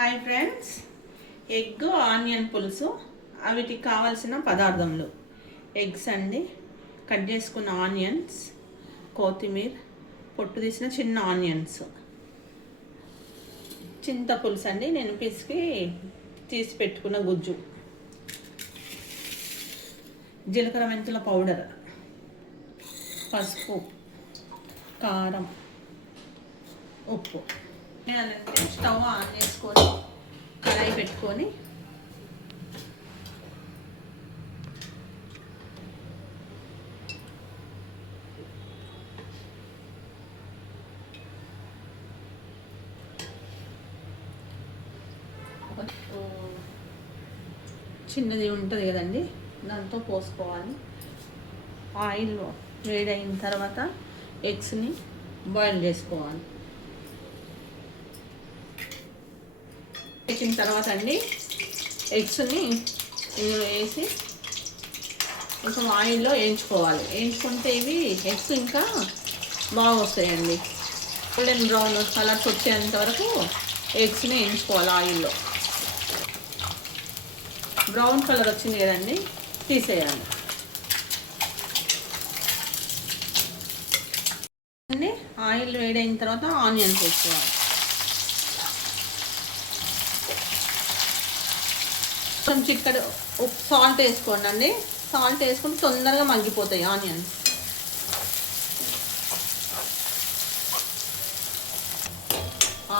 Hi friends, egg onion పులుసు. వీటికి కావాల్సిన పదార్థములు: ఎగ్స్ అండి, కట్ చేసుకున్న ఆనియన్స్, కొత్తిమీర, పొట్టు తీసిన చిన్న ఆనియన్స్, చింతపులుసు అండి, నేను పిసికి తీసి పెట్టుకున్న గుజ్జు, జీలకర్ర మెంతుల పౌడర్, పసుపు, కారం, ఉప్పు. అంటే స్టవ్ ఆన్ చేసుకొని కడాయి పెట్టుకొని చిన్నది ఉంటుంది కదండి, దాంతో పోసుకోవాలి. ఆయిల్ వేడైన తర్వాత ఎగ్స్ని బాయిల్ చేసుకోవాలి. వేసిన తర్వాత అండి ఎగ్స్ని ఇందులో వేసి కొంచెం ఆయిల్లో వేయించుకోవాలి. వేయించుకుంటే ఇవి ఎగ్స్ ఇంకా బాగా వస్తాయండి. గోల్డెన్ బ్రౌన్ కలర్స్ వచ్చేంత వరకు ఎగ్స్ని వేయించుకోవాలి ఆయిల్లో. బ్రౌన్ కలర్ వచ్చింది కదండి, తీసేయాలి. ఆయిల్ వేడైన తర్వాత ఆనియన్స్ వేసుకోవాలి. కొంచెం చిక్కడు సాల్ట్ వేసుకోండి అండి. సాల్ట్ వేసుకుంటే తొందరగా మగ్గిపోతాయి ఆనియన్స్.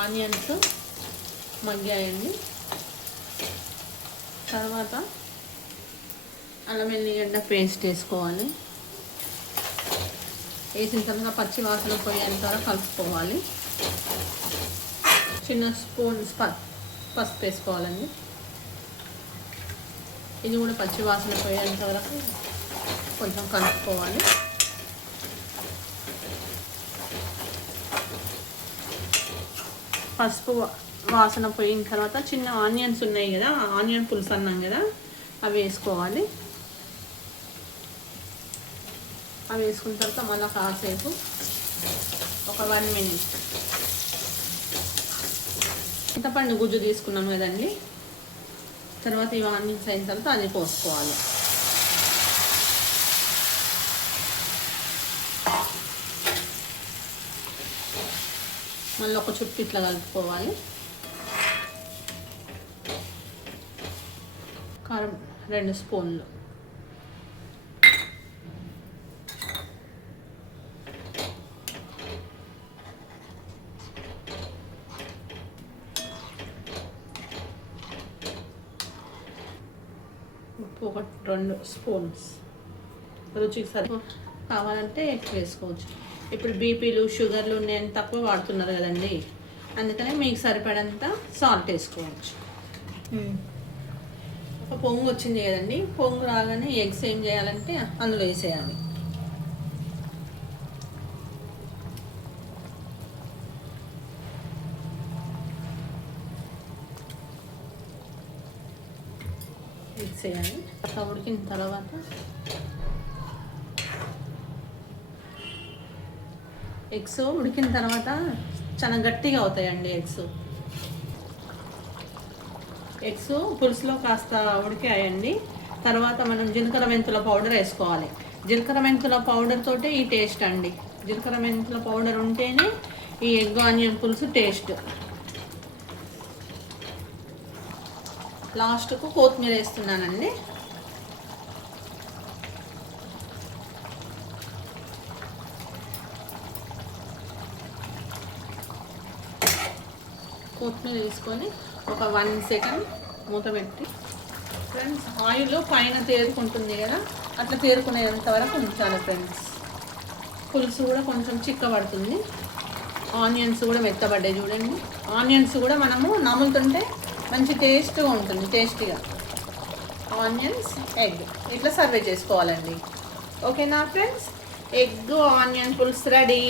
ఆనియన్స్ మగ్గాయండి. తర్వాత అల్లం వెల్లిగడ్డ పేస్ట్ వేసుకోవాలి. వేసిన తర్వాత పచ్చి వాసన పోయేంత వరకు కలుపుకోవాలి. చిన్న స్పూన్ పసుపు వేసుకోవాలండి. ఇది కూడా పచ్చి వాసన పోయేంత వరకు కొంచెం కలుపుకోవాలి. పసుపు వాసన పోయిన తర్వాత చిన్న ఆనియన్స్ ఉన్నాయి కదా, ఆనియన్ పులుసు అన్నాం కదా, అవి వేసుకోవాలి. అవి వేసుకున్న తర్వాత మళ్ళీ కాసేపు ఒక 1 minute చింతపండు గుజ్జు తీసుకున్నాం కదండి. తర్వాత ఇవి ఆనియన్స్ అయిన తర్వాత అది పోసుకోవాలి. మళ్ళీ ఒక చుట్టూ ఇట్లా కలుపుకోవాలి. కారం 2 స్పూన్లు, ఉప్పు ఒక 2 స్పూన్స్, రుచికి సరి. కావాలంటే ఎక్కువ వేసుకోవచ్చు. ఇప్పుడు బీపీలు షుగర్లు నేను తక్కువ వాడుతున్నారు కదండి, అందుకనే మీకు సరిపడంత సాల్ట్ వేసుకోవచ్చు. ఒక పొంగు వచ్చింది కదండి, పొంగు రాగానే ఎగ్స్ ఏం చేయాలంటే అందులో వేసేయాలి. మిక్స్ చేయాలి. అట్లా ఉడికిన తర్వాత ఎగ్స్ ఉడికిన తర్వాత చాలా గట్టిగా అవుతాయండి. ఎగ్స్ పులుసులో కాస్త ఉడికాయండి. తర్వాత మనం జీలకర్ర మెంతుల పౌడర్ వేసుకోవాలి. జీలకర్ర మెంతుల పౌడర్ తోటే ఈ టేస్ట్ అండి. జీలకర్ర మెంతుల పౌడర్ ఉంటేనే ఈ ఎగ్ ఆనియన్ పులుసు టేస్ట్. లాస్ట్కు కొత్తిమీర వేస్తున్నానండి. కొత్తిమీర వేసుకొని ఒక 1 సెకండ్ మూత పెట్టి ఫ్రెండ్స్, ఆయిల్ పైన తేరుకుంటుంది కదా, అట్లా తేరుకునేంత వరకు ఉంచాలి ఫ్రెండ్స్. పులుసు కూడా కొంచెం చిక్కబడుతుంది. ఆనియన్స్ కూడా మెత్తబడ్డాయి చూడండి. ఆనియన్స్ కూడా మనము నములుతుంటే మంచి టేస్ట్గా ఉంటుంది. టేస్టీగా ఆనియన్స్ ఎగ్ ఇట్లా సర్వ్ చేసుకోవాలండి. ఓకేనా ఫ్రెండ్స్, ఎగ్ ఆనియన్ పులుసు రెడీ.